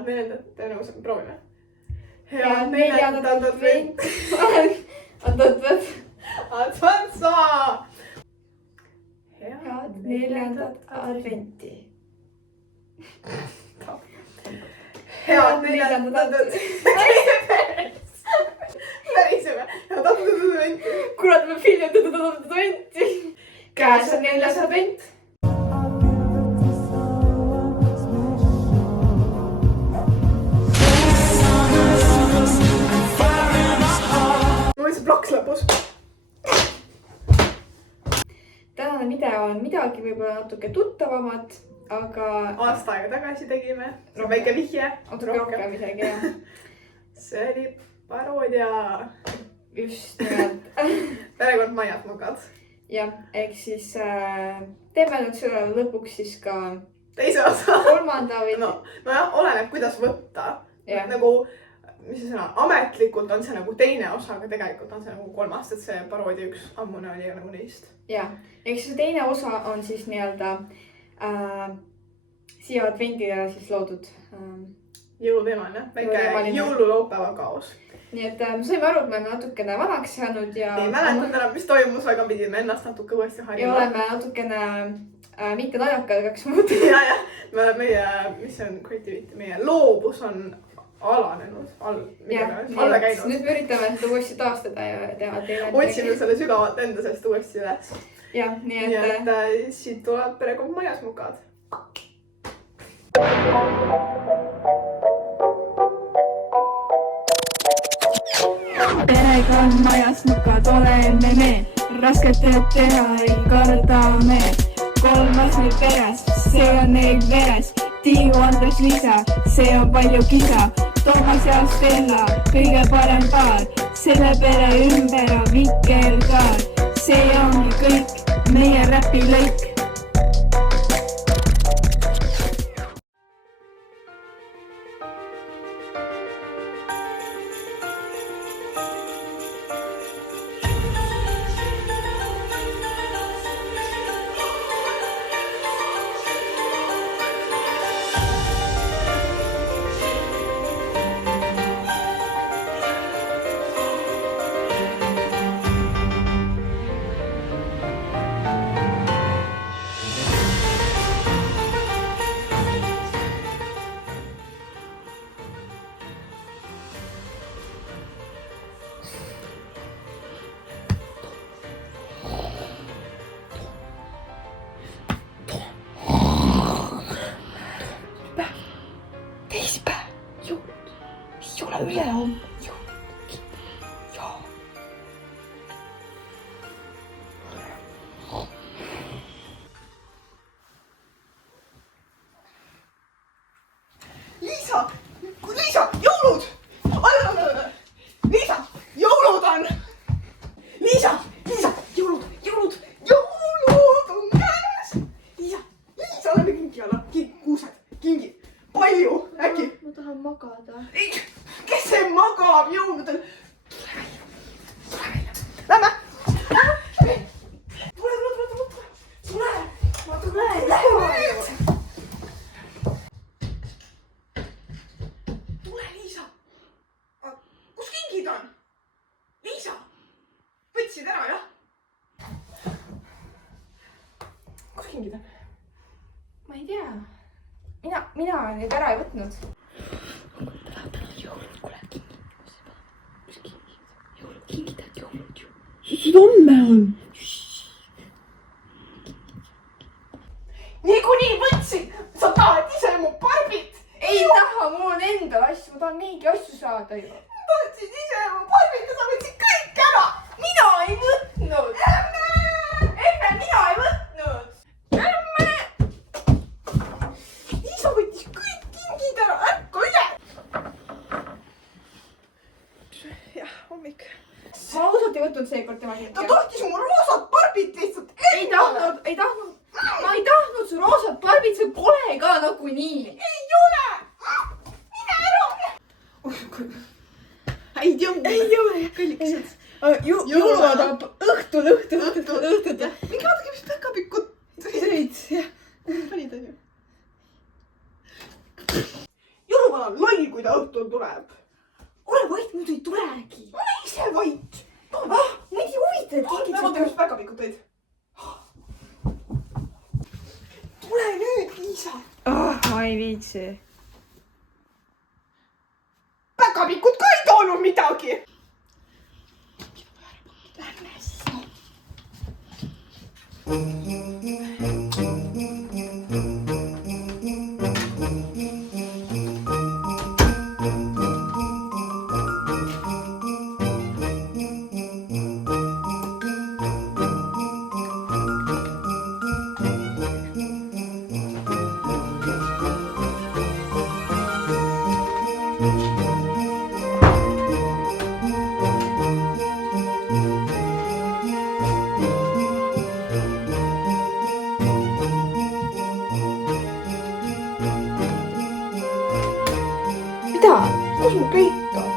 Head neljandat, nagu proovime. Head neljandat adventi. Adventsa! Head neljandat adventi. Head neljandat adventi. Pärisime. Head adventi. Kurat, me filmime adventi. Käes on 4. advent. Plaks lõpus. Tänane video on midagi võib-olla natuke tuttavamat, aga... Aasta aega tagasi tegime. Väike vihje. Natuke rohkem isegi, jah. See oli paroodia. Just nimelt. Perekond Majas Mugad. Jah, ehk siis teeme nüüd selle lõpuks siis ka... Teise osa. Kolmanda või... Nojah, oleneb kuidas võtta. Nagu... Mis see sõna? Ametlikult on see nagu teine osa, aga tegelikult on see nagu kolmas, et see paroodia üks ammune oli nagu neist. Jah, ehk see teine osa on siis nii-öelda siia advendile siis loodud jõuluteemaline, väike jõululaupäeva kaos. Nii et me saime aru, et me oleme natukene vanaks jäänud ja... Ei mäletanud enam, mis toimus, aga pidime ennast natuke uuesti harjuma. Ja oleme natukene mitte naljakad, kaks muutunud. Ja, me oleme meie, mis see on creativity, meie loobus on alanenud, alla käinud. Nüüd me üritame seda uuesti taastada ja teha teile... Otsime selle sügavalt enda seest uuesti üles. Jah, nii et... Siit tuleb perekond Majas Mugad. Perekond Majas Mugad oleme me, rasket tööd teha ei karda me. 3 meil peres, see on neil veres. Tiiu, Andres, Liisa, see on palju kisa. Toomas ja Stella, kõige parem paar. Selle pere ümber on vikerkaar. See ongi kõik, meie räpilõik. Ülehomme jõulud. Joo. Liisa, jõulud! Liisa, jõulud on! Liisa, jõulud on käes! Liisa, oleme kingi alla. Kuused, kingi. Palju, äkki? Ma tahan magada. Kes see magab jõuludel? Lähme! Tule! Tule, Liisa! Kus kingid on? Liisa! Võtsid ära, jah? Kus kingid on? Ma ei tea. Mina neid ära ei võtnud. Sul homme on. Niikuinii võtsin! Sa tahad ise mu barbit! Ei taha, mul on endal asju, ma tahan neidki asju saada ju. Ma tahtsin ise mu barbit ja sa võtsid kõik ära! Mina ei võtnud! Emme, mina ei võtnud! Liisa võttis kõik kingid ära, ärka üle! Jah, hommik. Ma ausalt ei võtnud seekord tema kingi. Ta tahtis mu roosat barbit lihtsalt. Ei tahtnud. Ma ei tahtnud su roosat barbit, see pole ka nagunii. Ei ole! Mine ära! Ei ole, kallikesed. Jõuluvad õhtul. Mingi vaadake, mis päkapikud tõid. Panid on ju. Jõuluvad olen loll, kui ta õhtul tuleb. Ole vait, muidu ei tulegi. Ole ise vait. Muidu ei huvita, et kingid Ma mõtlen, kus päkapikut tõid. Tule nüüd, Liisa. ma ei viitsi. Päkapikut ka ei toonud midagi. Lähme siis. Mida? Kus mu kõik on?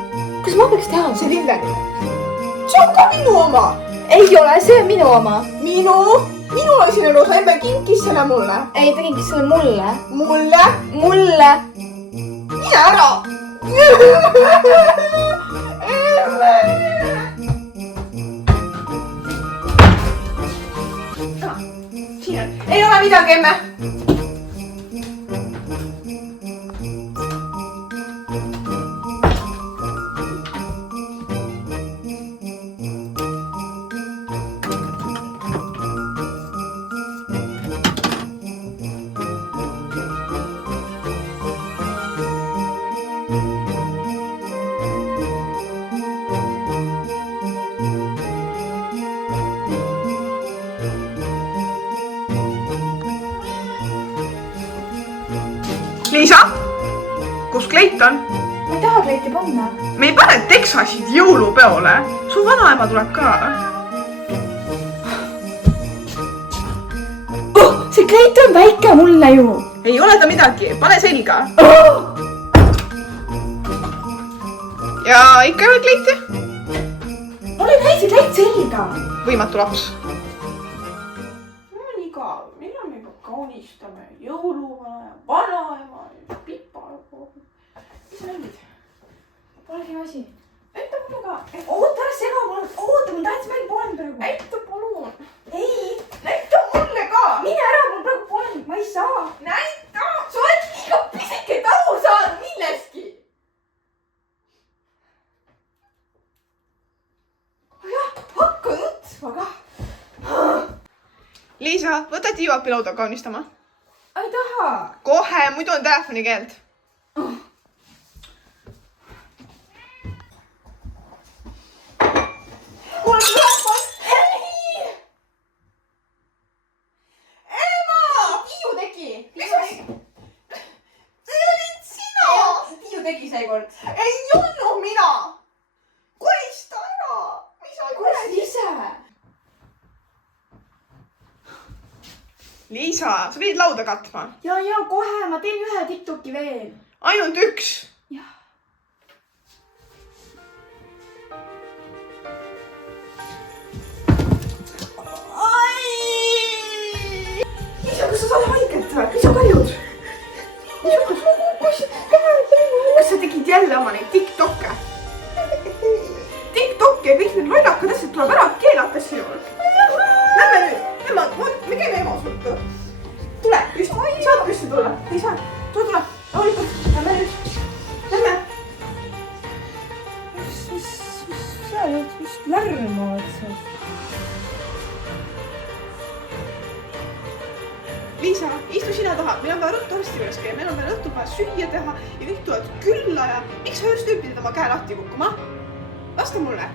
Kas ma peaks teha? See Lilleni. See on ka minu oma. Ei ole, see on minu oma. Minul on sinna roosa, Ember kinkis selle mulle. Ei, ta kinkis selle mulle. Mulle. Mine ära. Siin on. Ei ole midagi, emme. Liisa, kus kleit on? Ma ei taha kleiti panna. Me ei pane Texasid jõulupeole. Su vanaema tuleb ka. See kleit on väike mulle ju. Ei ole ta midagi, pane selga. Ja ikka ei ole kleiti? Mul ei käi see kleit selga. Võimatu laps. Mul on igav, millal me juba kaunistame jõuluvana ja vanaema ja pipa. Mis sa nägid? Pole sinu asi. Näita mulle ka. Oota, ära sega mulle. Oota, mul tähtis mäng polen praegu. Näita palun. Ei. Näita mulle ka. Mine ära, mul praegu polen. Ma ei saa. Näita. Sa oled liiga pisike, et aru saada millestki. Jah, hakka nutsma ka. Liisa, võta tiivaapilauda kaunistama. Ei taha. Kohe, muidu on telefoni keeld. Mul on rahvas. Ei! Ema! Tiiu tegi. Mis asi? See olid sina. Tiiu tegi seekord. Ei olnud mina. Korista ära. Mis sa Kurat ise. Liisa, sa pidid lauda katma. Ja kohe, ma teen ühe TikToki veel. Ainult üks. Jah. Liisa, kas sa saad haiget või? Mis sa karjud? Mis juhtus? Kas sa tegid jälle oma neid TikTokke? TikTokke ja kõik need lollakad asjad tuleb ära keelata sinul. Lähme nüüd. Emma, me käime ema sulta. Tule, püsti. Saad püsti tulla? Ei saa. Tule. Rahulikult. Lähme nüüd. Lähme. mis sa oled vist lärmavad seal? Liisa, istu sina taha. Meil on vaja ruttu arsti juures käia. Meil on veel õhtul vaja süüa teha ja kõik tulevad külla ja miks sa just õppinud oma käe lahti kukkuma? Vasta mulle.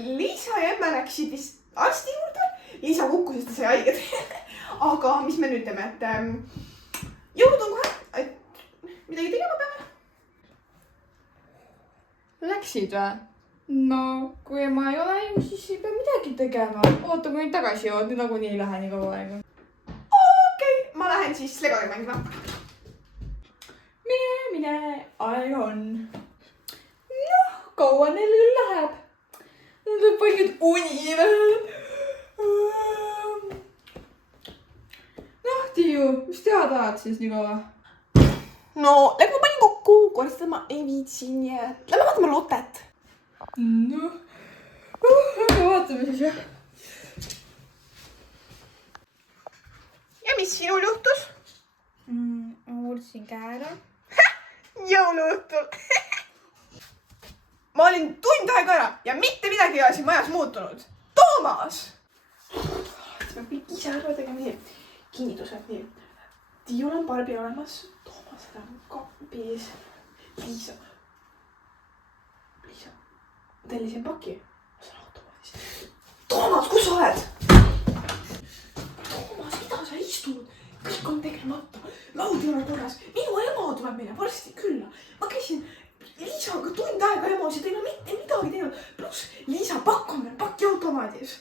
Liisa ja Emme läksid vist arsti juurde. Liisa kukkus, sest ta sai haiget. Aga mis me nüüd teeme, et jõulud on kohe, et midagi tegema peame. Läksid või? no kui ema ei ole ju, siis ei pea midagi tegema. oota, kui nüüd tagasi jõuad, nüüd nagunii ei lähe nii kaua aega. Okei, ma lähen siis Legodega mängima. mine, aega on. noh, kaua neil küll läheb. Mul tuleb paljud uni veel. noh, Tiiu, mis teha tahad siis nii kaua? No, Lego panin kokku, koristada ma ei viitsi, nii et lähme vaatame Lotet. noh, aga vaatame siis jah. Ja mis sinul juhtus? ma murdsin käe ära. Jõuluõhtul. ma olin tund aega ära ja mitte midagi ei ole siin majas muutunud. Toomas! see peab kõik ise ära tegema nii. Kinnitused nii. Tiiul on Barbi olemas. Toomasel on kapis. Liisa. ma tellisin paki. ma saan automaadis. Toomas, kus sa oled? Toomas, mida sa istud? kõik on tegemata. laud ei ole korras. minu ema tuleb meile varsti külla. ma käisin Liisaga tund aega EMO-s ja teil mitte midagi teinud. pluss Liisa pakk on veel pakiautomaadis.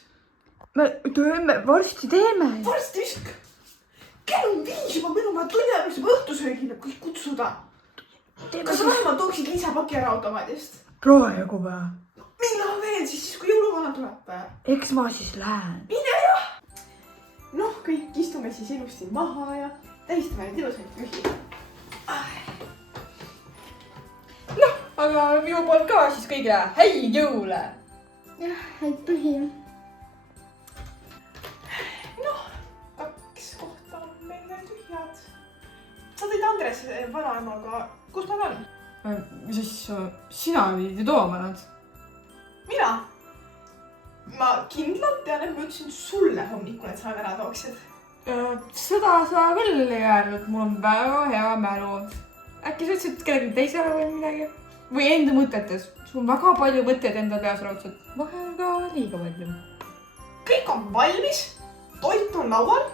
me teeme, varsti teeme. varsti vist kell on 5 juba, meil on vaja tunni aega juba õhtusöögile kõik kutsuda. kas sa vähemalt tooksid Liisa paki ära automaadist? praegu või? millal veel siis kui jõuluvana tuleb? eks ma siis lähen. mine jah! noh, kõik istume siis ilusti maha ja tähistame neid ilusaid pühi. noh, aga minu poolt ka siis kõigile häid jõule. jah, häid pühi. noh, 2 kohta on meil veel tühjad. sa tõid Andres vanaemaga, kus nad on? mis asja, sina pidid ju tooma nad. mina? ma kindlalt tean, et ma ütlesin sulle hommikul, et sa nad ära tooksid. seda sa küll ei öelnud, mul on väga hea mälu. äkki sa ütlesid kellelegi teisele või midagi? või enda mõtetes, sul on väga palju mõtteid enda peas raudselt, vahel ka liiga palju. kõik on valmis, toit on laual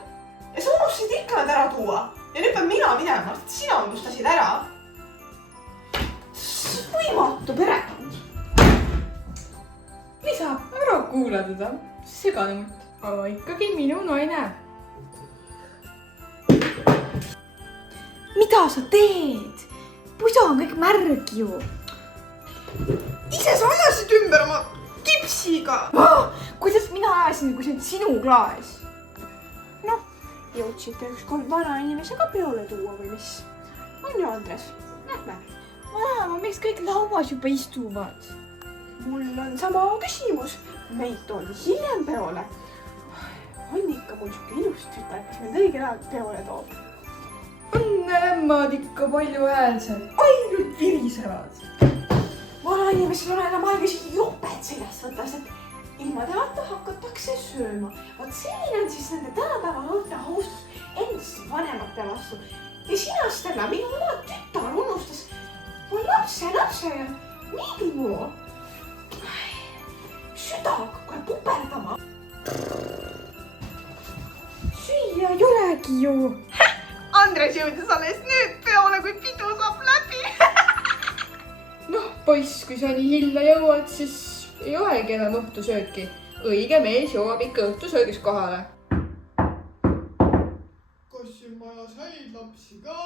ja sa unustasid ikka nad ära tuua. ja nüüd pean mina minema, sest sina unustasid ära. võimatu perekond. Liisa, ära kuula teda, segane mutt. aga ikkagi minu naine. mida sa teed? pusa on kõik märg ju. ise sa ajasid ümber oma kipsiga. kuidas mina ajasin, kui see on sinu klaas? noh, jõudsite ükskord vanainimese ka peole tuua või mis? on ju, Andres? Lähme. vanaema, miks kõik lauas juba istuvad? mul on sama küsimus. meid toodi hiljem peole. on ikka mul siuke ilus tütar, kes meid õigel ajal peole toob. on emmad ikka valjuhäälsed, ainult virisevad. vanainimesel on enam aega isegi joped seljast võtta, sest ilma temata hakatakse sööma. vot selline on siis nende tänapäeva noorte austus endasse vanemate vastu. ja sina, Stella, minu oma tütar unustas mu lapse ja miidimu. süda hakkab kohe puperdama. süüa ei olegi ju. Andres jõudis alles nüüd peole, kui pidu saab läbi. noh, poiss, kui sa nii hilja jõuad, siis ei olegi enam õhtusööki. õige mees jõuab ikka õhtusöögis kohale. kas siin majas häid lapsi ka